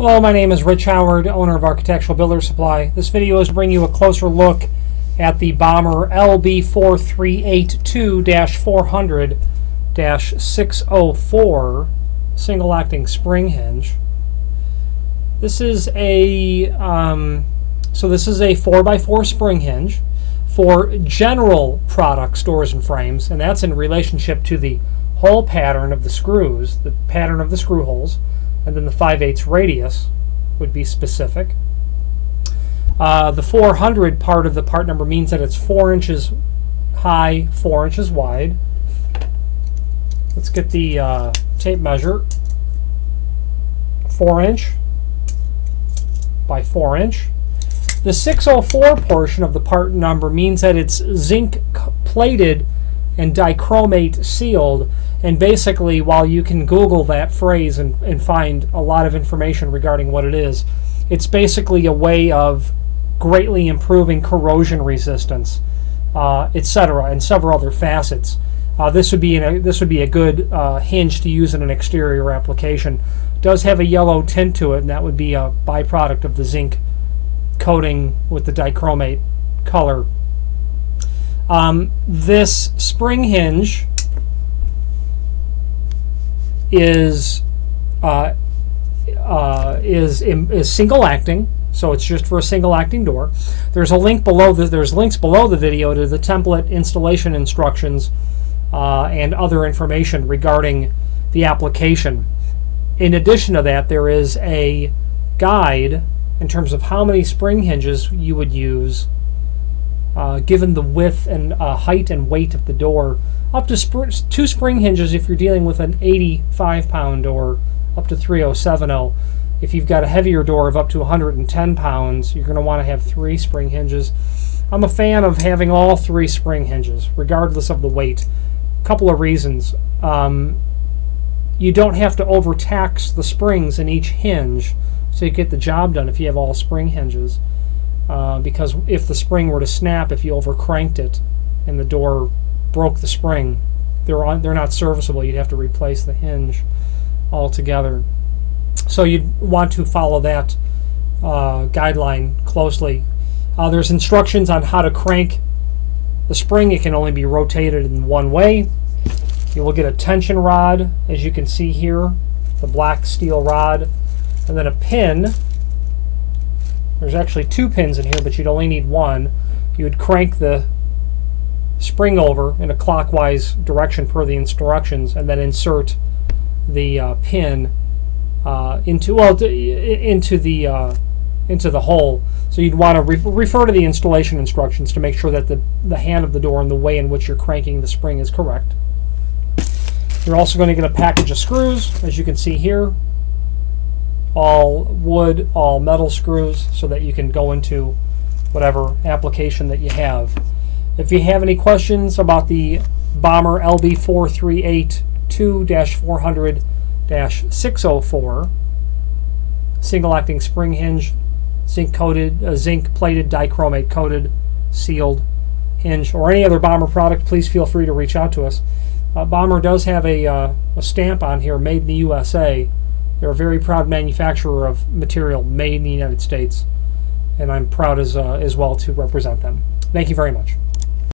Hello, my name is Rich Howard, owner of Architectural Builder Supply. This video is to bring you a closer look at the Bommer LB4382-400-604 single acting spring hinge. This is a 4x4 spring hinge for general products, doors and frames, and that's in relationship to the hole pattern of the screws, the pattern of the screw holes, and then the 5/8 radius would be specific. The 400 part of the part number means that it's 4 inches high, 4 inches wide. Let's get the tape measure. 4 inch by 4 inch. The 604 portion of the part number means that it's zinc plated and dichromate sealed. And basically, while you can Google that phrase and find a lot of information regarding what it is, it's basically a way of greatly improving corrosion resistance, etc., and several other facets. This would be a good hinge to use in an exterior application. It does have a yellow tint to it, and that would be a byproduct of the zinc coating with the dichromate color. This spring hinge is single acting, so it's just for a single acting door. There's a link below. There's links below the video to the template installation instructions and other information regarding the application. In addition to that, there is a guide in terms of how many spring hinges you would use given the width and height and weight of the door. Up to 2 spring hinges if you're dealing with an 85-pound door, up to 3070. If you've got a heavier door of up to 110 pounds, you're going to want to have 3 spring hinges. I'm a fan of having all 3 spring hinges, regardless of the weight. A couple of reasons. You don't have to overtax the springs in each hinge, so you get the job done if you have all spring hinges. Because if the spring were to snap, if you overcranked it and the door broke the spring, they're not serviceable. You'd have to replace the hinge altogether. So you'd want to follow that guideline closely. There's instructions on how to crank the spring. It can only be rotated in one way. You will get a tension rod, as you can see here, the black steel rod, and then a pin. There's actually 2 pins in here, but you'd only need 1. You would crank the spring over in a clockwise direction per the instructions, and then insert the pin into the hole. So you'd want to refer to the installation instructions to make sure that the hand of the door and the way in which you're cranking the spring is correct. You're also going to get a package of screws, as you can see here. All wood, all metal screws, so that you can go into whatever application that you have. If you have any questions about the Bommer LB4382-400-604 single acting spring hinge, zinc plated dichromate coated sealed hinge, or any other Bommer product, please feel free to reach out to us. Bommer does have a stamp on here, made in the USA. They're a very proud manufacturer of material made in the United States, and I'm proud as well to represent them. Thank you very much.